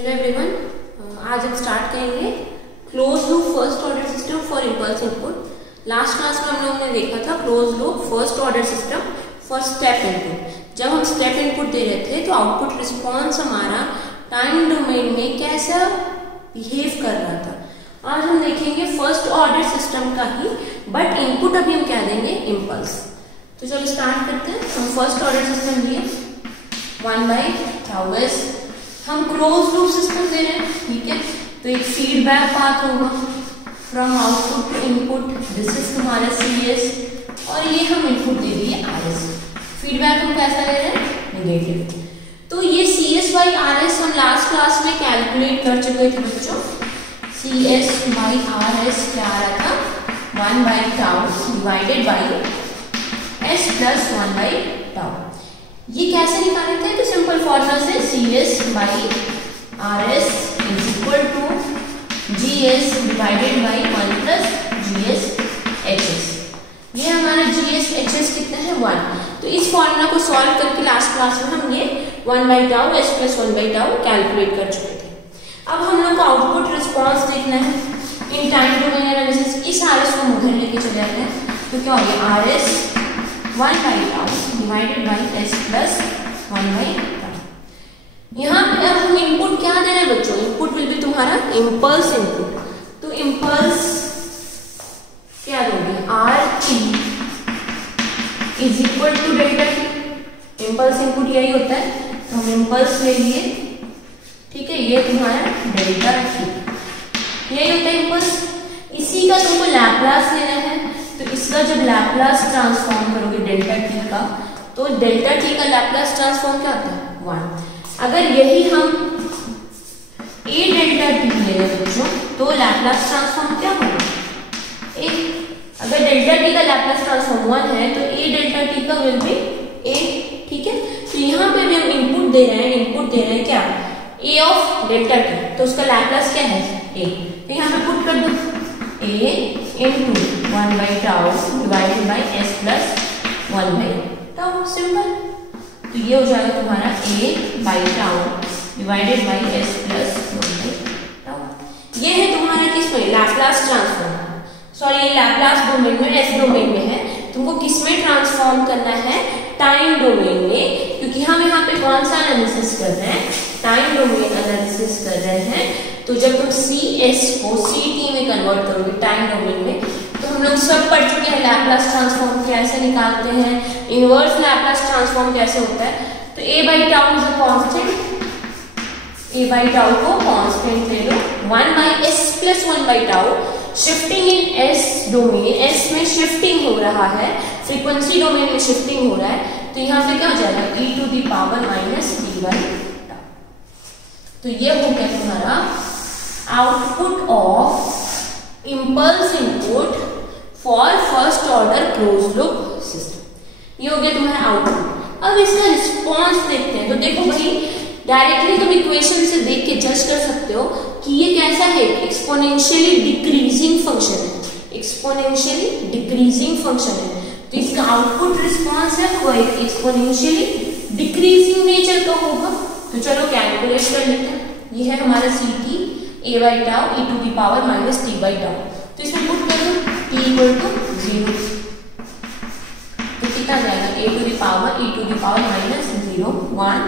Hello everyone, आज हम start करेंगे close loop first order system for impulse input. Last class में हम लोगों ने देखा था close loop first order system for step input. जब हम स्टेप इनपुट दे रहे थे तो आउटपुट रिस्पॉन्स हमारा टाइम डोमेन में कैसा बिहेव कर रहा था। आज हम देखेंगे फर्स्ट ऑर्डर सिस्टम का ही, बट इनपुट अभी हम क्या देंगे, इम्पल्स। तो चलो स्टार्ट करते हैं। हम फर्स्ट ऑर्डर सिस्टम लिए 1/τ। हम क्लोज लूप सिस्टम दे रहे हैं, ठीक है। तो एक फीडबैक पाथ होगा from output to input, this is तुम्हारा CS, और ये हम इनपुट दे दिए RS। फीडबैक हम कैसा ले रहे हैं, नेगेटिव। तो ये CS/RS हम लास्ट क्लास में कैलकुलेट कर चुके थे बच्चों। CS/RS क्या आ रहा था, 1/τ डिवाइडेड बाई S प्लस 1/τ। ये कैसे निकाले थे, तो सिंपल फॉर्मूला से CS/RS is equal to GS divided by 1 plus GS/HS। ये हमारा GS/HS कितना है, 1। तो इस फॉर्मूला को सॉल्व करके लास्ट क्लास में हम ये 1/τ S प्लस 1/τ कैलकुलेट कर चुके थे। अब हम लोग को आउटपुट रिस्पॉन्स देखना है इन टाइम डोमेन एनालिसिस। इस RS को उधर लेके चले जाते हैं, तो क्या हो गया, RS 1/τ divided by S plus 1/τ। यहाँ पे अब हम इनपुट क्या दे रहे हैं बच्चों, इनपुट विल बी तुम्हारा इम्पल्स इनपुट। तो इम्पल्स क्या दोगे, RT is equal to delta T। Impulse input यही होता है, तो हम इम्पल्स ले लिए, ठीक है। ये तुम्हारा डेल्टा T, यही होता है इम्पल्स। इसी का तुमको लैप्लास लेना है, तो इसका जब लैप्लास ट्रांसफॉर्म करोगे डेल्टा T का, तो डेल्टा T का लैप्लास ट्रांसफॉर्म क्या होता है, 1। अगर यही हम A डेल्टा T ले रहे बच्चों, तो लैप्लास ट्रांसफॉर्म क्या होगा, A। अगर डेल्टा T का लैप्लास ट्रांसफॉर्म 1 है, तो A डेल्टा T का विल बी A, ठीक है। तो यहाँ पे भी हम इनपुट दे रहे हैं क्या, A ऑफ डेल्टा T, तो उसका लैप्लास क्या है, A। तो यहाँ पे पुट कर दो A into 1/τ divided by S plus 1/τ, simple. तो ये हो जाएगा तुम्हारा A/τ divided by S plus 1/τ। ये है तुम्हारा किसमें, लैप्लास ट्रांसफॉर्म। सॉरी, ये लैप्लास डोमेन में, S डोमेन में है। तुमको किसमें ट्रांसफॉर्म करना है, टाइम डोमेन में, क्योंकि हम यहाँ पे कौन सा एनालिसिस कर रहे हैं, टाइम डोमेन एनालिसिस कर रहे हैं। तो जब तुम CS को CT में कन्वर्ट करोगे टाइम डोमेन में, तो हम लोग सब पढ़ चुके हैं लैप्लास ट्रांसफॉर्म कैसे निकालते हैं, इनवर्स लैप्लास ट्रांसफॉर्म कैसे होता है। तो A/τ is a constant, A/τ को कांस्टेंट ले लो, 1/S plus 1/τ। Shifting in S domain, S में शिफ्टिंग हो रहा है, फ्रीक्वेंसी डोमेन में शिफ्टिंग हो रहा है, तो यहाँ पे क्या हो जाएगा, e⁻⁻t/. तो ये हो गया तुम्हारा output of impulse input for first order close loop system. ये हो गया तुम्हारा आउटपुट। अब इसका रिस्पॉन्स देखते हैं। तो देखो भाई, डायरेक्टली तुम इक्वेशन से देख के जज कर सकते हो कि ये कैसा है, एक्सपोनेंशियली डिक्रीजिंग फंक्शन है, एक्सपोनेंशियली डिक्रीजिंग फंक्शन है। तो इसका आउटपुट रिस्पॉन्स है वो एक्सपोनेंशियली डिक्रीजिंग नेचर का होगा। तो चलो कैलकुलेट कर लेते हैं। ये है हमारा CT A/τ e⁻⁻t/τ। तो इसमें पुट कर दो t इक्वल टू 0, तो कितना जाएगा, A⁻e⁻⁻0 1,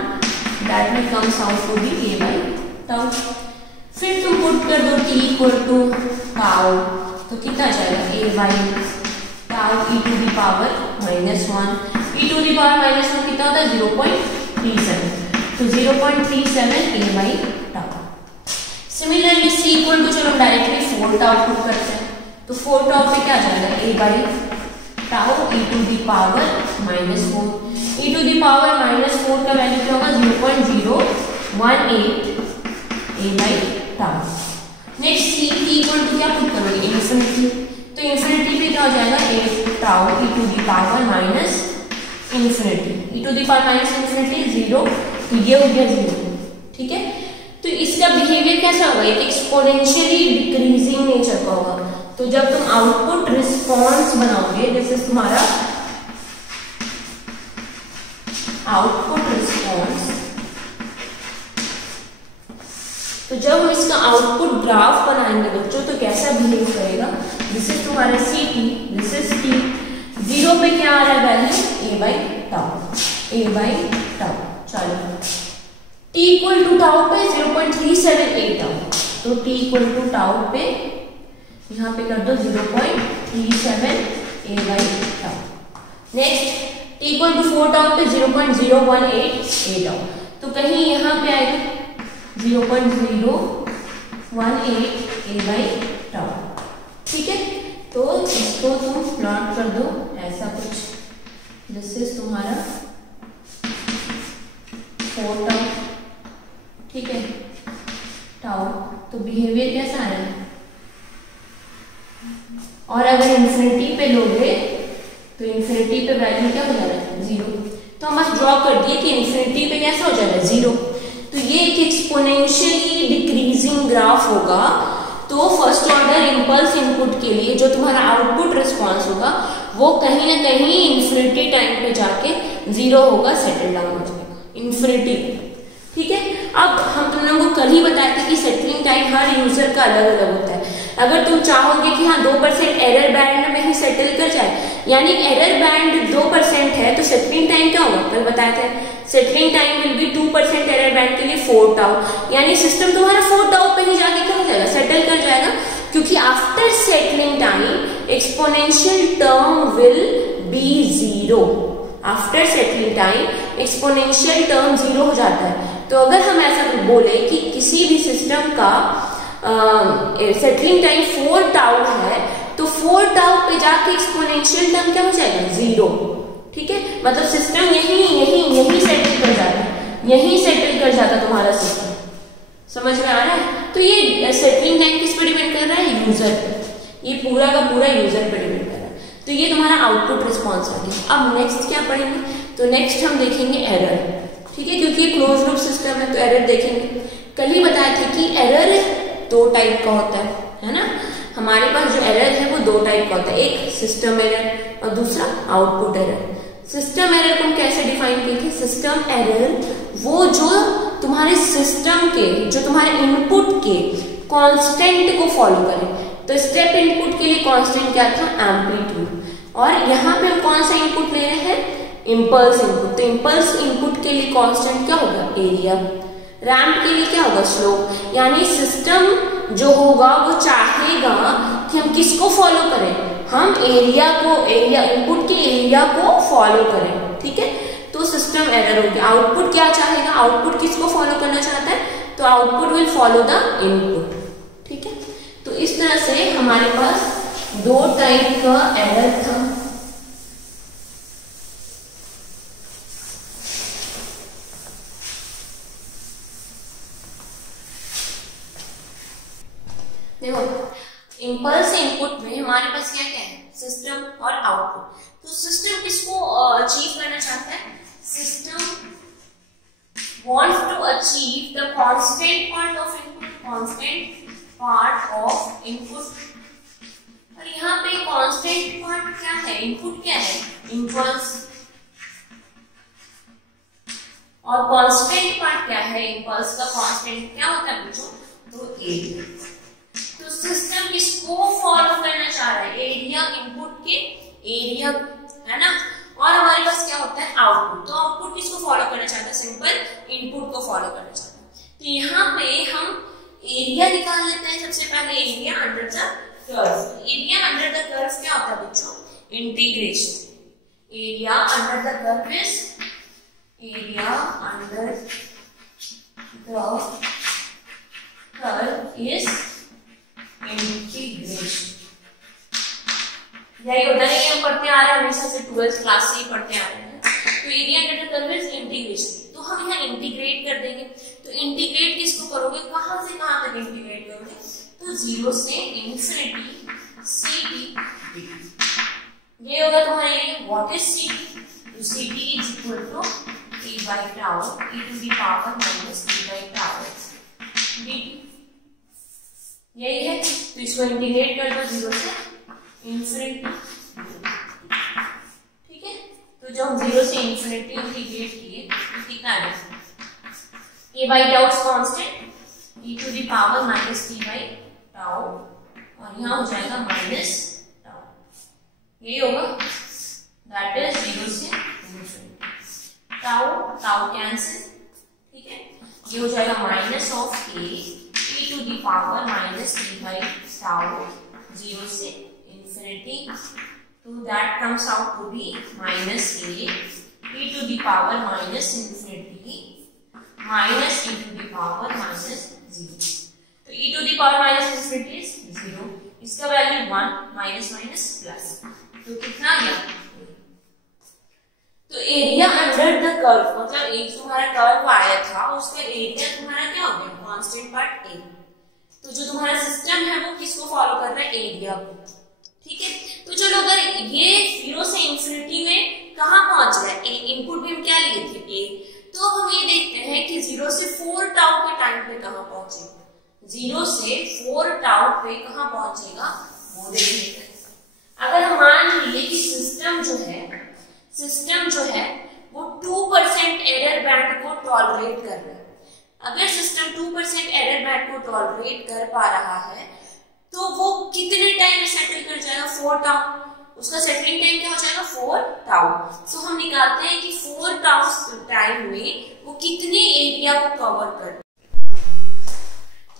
दैट में comes out to B A/τ। फिर तुम पुट कर दो t इक्वल टू τ, तो कितना जाएगा, A/τ e⁻⁻1, e⁻⁻1 कितना होता है, 0.37, तो 0.37 A/τ। Similarly C equal to, चलो डायरेक्टली 4τ पुट करते हैं, तो 4τ पे क्या जाएगा, A/τ e⁻⁻4, e⁻⁻4 का वैल्यू क्या होगा, 0.018 A/τ। Next CT equal to क्या पुट करोगे, इन्फिनिटी, तो इन्फिनिटी पे क्या हो जाएगा, A/τ e⁻⁻∞, 0, तो ये हो गया 0, ठीक है। तो इसका बिहेवियर कैसा होगा, एक एक्सपोनेंशियली डिक्रीजिंग नेचर का होगा। तो जब तुम आउटपुट रिस्पॉन्स बनाओगे, जैसे तुम्हारा आउटपुट रिस्पॉन्स तो जब हम इसका आउटपुट ग्राफ बनाएंगे बच्चों तो कैसा बिहेव करेगा, दिस इज तुम्हारा C T, this is T, 0 पे क्या आ रहा है वैल्यू ए बाई टाउ। चलो टी इक्वल टू टाउ पे 0.378 टाउ, तो टी इक्वल टू टाउ पे यहाँ पे कर दो 0.37 a by tau. Next t equal to 4 tau पे 0.018 ए टाउ, तो कहीं यहाँ पे आएगा 0.018 ए बाई टाउ। ठीक है, तो इसको तुम प्लॉट कर दो ऐसा कुछ, दिस इज तुम्हारा 4 टाउ। ठीक है, टाउ, तो बिहेवियर कैसा आ रहा है, और अगर इंफिनिटी पे लोगे तो इंफिनिटी पे वैल्यू क्या हो जा रहा है 0, तो हम बस ड्रॉ कर दिए कि इंफिनिटी पे कैसा हो जा रहा है 0। तो ये एक एक्सपोनेंशियली डिक्रीजिंग ग्राफ होगा, तो फर्स्ट ऑर्डर इंपल्स इनपुट के लिए जो तुम्हारा आउटपुट रिस्पॉन्स होगा वो कहीं ना कहीं इंफिनिटी टाइम पे जाके 0 होगा, सेटल डाउन हो जाएगा इंफिनिटी। ठीक है, अब हम तुम लोगों को कल ही बताया था कि सेटलिंग टाइम हर यूजर का अलग अलग होता है। अगर तुम चाहोगे कि हाँ 2% एरर बैंड में ही सेटल कर जाए, यानी एरर बैंड 2% है, तो सेटलिंग टाइम क्या होगा, कल बताया था settling time will be 2% error band के लिए 4 टाउ, यानी सिस्टम तुम्हारा 4 टाउ पे ही जाके क्या हो जाएगा, सेटल कर जाएगा, क्योंकि after settling time exponential term will be 0। After settling time exponential term 0 हो जाता है। तो अगर हम ऐसा बोले कि किसी भी सिस्टम का सेटलिंग टाइम 4 टाउ है, तो 4 टाउ पे जाके एक्सपोनेंशियल टर्म क्या हो जाएगा 0। ठीक है, मतलब सिस्टम यही सेटल कर जाता है, यही सेटल कर जाता तुम्हारा सिस्टम। समझ में आ रहा है? तो ये सेटलिंग टाइम किस पर डिपेंड कर रहा है, यूजर पे, ये पूरा का पूरा यूजर पर डिपेंड कर रहा है। तो ये तुम्हारा आउटपुट रिस्पॉन्स आ गया। अब नेक्स्ट क्या पढ़ेंगे, तो नेक्स्ट हम देखेंगे एरर। ठीक है, क्योंकि क्लोज लूप सिस्टम है तो एरर देखेंगे। कल ही बताया था कि एरर 2 टाइप का होता है ना, हमारे पास जो एरर है वो 2 टाइप का होता है, एक सिस्टम एरर और दूसरा आउटपुट एरर। सिस्टम एरर को हम कैसे डिफाइन किए थे, सिस्टम एरर वो जो तुम्हारे सिस्टम के, जो तुम्हारे इनपुट के कांस्टेंट को फॉलो करे। तो स्टेप इनपुट के लिए कांस्टेंट क्या था, एम्पलीट्यूड, और यहाँ पे हम कौन सा इनपुट ले रहे हैं, इंपल्स इनपुट। तो इंपल्स इनपुट के लिए कांस्टेंट क्या होगा, एरिया। रैंप के लिए क्या होगा, स्लोप। यानी सिस्टम जो होगा वो चाहेगा कि हम किसको फॉलो करें, हम एरिया को, एरिया इनपुट के एरिया को फॉलो करें। ठीक है, तो सिस्टम एरर हो गया। आउटपुट क्या चाहेगा, आउटपुट किसको फॉलो करना चाहता है, तो output will follow the input. ठीक है, तो इस तरह से हमारे पास 2 टाइप का एरर था। देखो, इंपल्स इनपुट में हमारे पास क्या क्या है, सिस्टम और आउटपुट। तो सिस्टम किसको अचीव करना चाहता है, system wants to achieve the constant part of input, constant part of input। और यहाँ पे constant part क्या है, इनपुट क्या है, इंपल्स, और कांस्टेंट पार्ट क्या है, इंपल्स का कांस्टेंट क्या होता है बच्चों, तो एरिया। तो सिस्टम किसको फॉलो करना चाह रहा है, एरिया, इनपुट के एरिया, है ना। और हमारे पास क्या होता है, आउटपुट। तो आउटपुट किसको फॉलो करना चाहता है, सिंपल इनपुट को फॉलो करना चाहता है। तो यहाँ पे हम एरिया निकाल लेते हैं। सबसे पहले area under the curve. Area under the curve क्या होता है बच्चों, integration. Area under the curve is, area under the curve is integration. यही होता है, हम पढ़ते आ रहे हैं हमेशा से, 12th क्लास से ही पढ़ते आ रहे हैं। तो area under the curve is integration, तो हम यहाँ इंटीग्रेट कर देंगे। तो इंटीग्रेट किसको करोगे, कहां से कहां तक इंटीग्रेट करोगे, तो 0 से इंफिनिटी ct dt। ये होगा तुम्हारा एरिया। व्हाट इज ct, तो ct is equal to e by tau e to the power minus e by tau dt। यही है, तो इसको इंटीग्रेट कर दो 0 से इंफिनिटी। ठीक है, तो जब हम 0 से इंफिनिटी इंटीग्रेट किए तो कितना है, A by tau constant, e to the power minus T by tau और यहाँ हो जाएगा माइनस टाउ, ये होगा दैट इज 0 से इन्फिनिटी। टाउ कैंसिल, ठीक है, ये हो जाएगा minus of A e to the power minus T by tau 0 से इन्फिनिटी, तो that comes out to be minus A e to the power minus infinity minus e to the power minus 0। तो e to the power minus infinity is 0, इसका value 1 minus minus plus, तो कितना गया? तो area under the curve, मतलब एक तुम्हारा curve आया था उसका एरिया तुम्हारा क्या हो गया? Constant part A. तो जो तुम्हारा सिस्टम है वो किसको फॉलो कर रहा है? एरिया को, ठीक है। तो चलो अगर ये 0 से इंफिनिटी में कहां पहुंच रहा है? इनपुट भी हम क्या लिए थे? ए। तो हम ये देखते हैं कि 0 से 4 टाउ के टाइम पे कहां पहुंचेगा, 0 से 4 टाउ पे कहां पहुंचेगा वो देख लेते हैं। अगर हम मान लिए कि सिस्टम जो है वो 2% एरर बैंड को टॉलरेट कर रहा है, अगर सिस्टम 2% एरर बैंड को टॉलरेट कर पा रहा है तो वो कितने टाइम में सेटल कर जाएगा? 4 टाउ। उसका सेटलिंग टाइम क्या हो जाएगा? 4 टाउ। तो हम निकालते हैं कि 4 टाउ टाइम में वो कितने एरिया को कवर कर,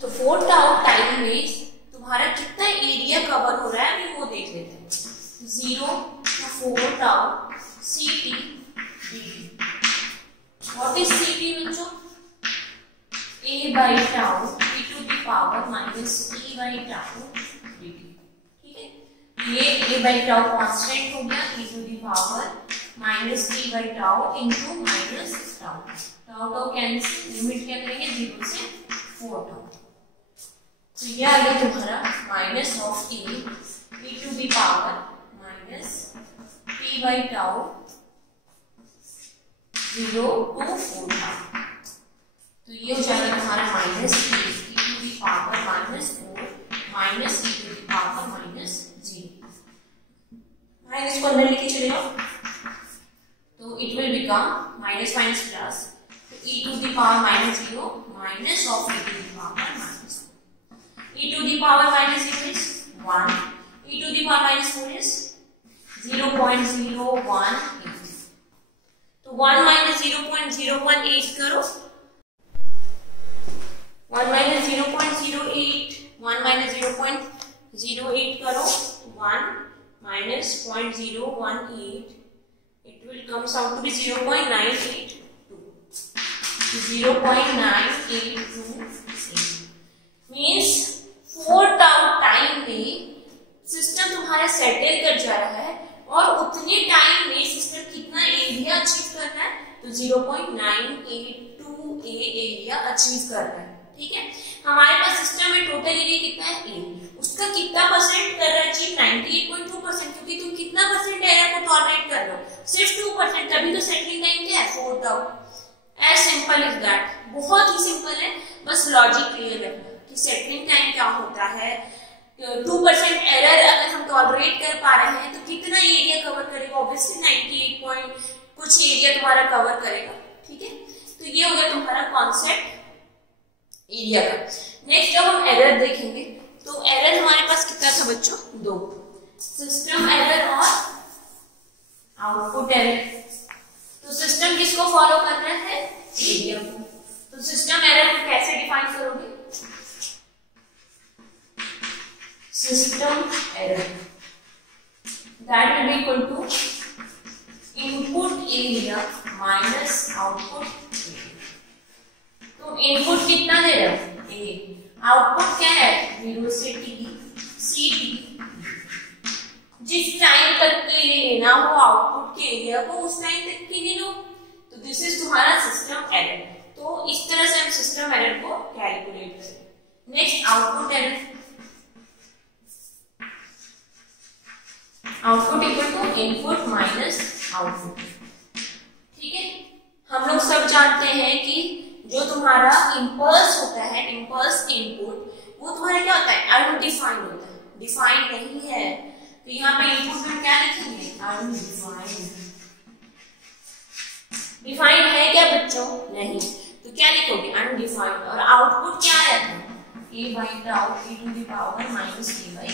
तो 4 टाउ टाइम में तुम्हारा कितना एरिया कवर हो रहा है वो देख लेते हैं। 0 to 4 tau ct dt। What is ct बच्चों? a by tau e to the power minus t by tau dt, ठीक है। ये a by टाउ कांस्टेंट हो गया, e to the power minus t by tau into minus tau, tau cancel, limit क्या करेंगे? 0 से 4 tau. तो ये आ गया तुम्हारा minus of t e to the power minus t by tau 0 to 4 tau. तो ये हो जाएगा तुम्हारा minus e to the power minus 4 minus e to the power minus 0। Minus को अंदर लेके चले जाओ तो it will become minus minus plus, तो e to the power minus 0 minus of e to the power minus 4। e to the power minus 0 is 1, e to the power minus 4 is 0.018। तो 1 minus 0.018 करो, 1 minus 0.08, 1 minus 0.08 करो, 1 minus 0.018, it will comes out to be 0.982, 0.982 means 4 time में system तुम्हारा settle कर जा रहा है और उतने टाइम में सिस्टम कितना एरिया अचीव कर रहा है? तो 0.982 एरिया अचीव कर रहा है, ठीक है। हमारे पास सिस्टम में टोटल एरिया कितना है? ए। उसका कितना परसेंट कर रहा है? जी 98.2%, क्योंकि तुम कितना परसेंट एरर को टॉलरेट कर रहे हो? सिर्फ 2%, तभी तो सेटलिंग टाइम क्या है? 4 tau. As simple is that, बहुत ही सिंपल है, बस लॉजिक क्लियर रखना कि सेटलिंग टाइम क्या होता है। 2% एरर अगर हम टॉलरेट कर पा रहे हैं तो कितना एरिया कवर करेगा? ऑब्वियसली 98 पॉइंट कुछ एरिया तुम्हारा कवर करेगा, ठीक है। तो ये हो गया तुम्हारा कॉन्सेप्ट एरिया का। नेक्स्ट जब हम एरर देखेंगे तो एरर हमारे पास कितना था बच्चों? 2, सिस्टम एरर और आउटपुट एरर। तो सिस्टम किसको फॉलो कर रहा है? एरिया को। तो सिस्टम एरर को कैसे डिफाइन करोगे? System error that will be equal to input area minus output area. तो इनपुट कितना दे रहे हो? ए। आउटपुट क्या है? 0 से t ct। जिस टाइम तक के लिए लेना हो आउटपुट के एरिया को उस टाइम तक के लिए लो। तो दिस इज तुम्हारा सिस्टम एरर। तो इस तरह से हम सिस्टम एरर को कैलकुलेट करें। Next output error, output equal to input minus output, ठीक है। हम लोग सब जानते हैं कि जो तुम्हारा इंपल्स होता है, इंपल्स इनपुट, वो तुम्हारा क्या होता है? अनडिफाइंड होता है, डिफाइंड नहीं है। तो यहाँ पे इनपुट में क्या लिखेंगे? अनडिफाइंड। डिफाइंड है क्या बच्चों? नहीं। तो क्या लिखोगे अनडिफाइंड, और आउटपुट क्या आया था a by tau e to the power minus t by,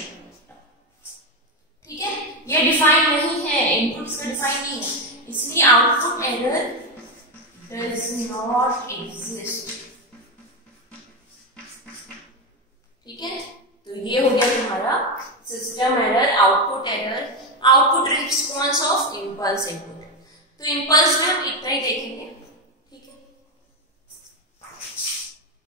ठीक है। ये डिफाइन नहीं है, इनपुट इसका डिफाइन नहीं है, इसलिए output error does not exist, ठीक है। तो ये हो गया तुम्हारा system error, output error, output response of impulse input. तो इम्पल्स में हम इतना ही देखेंगे।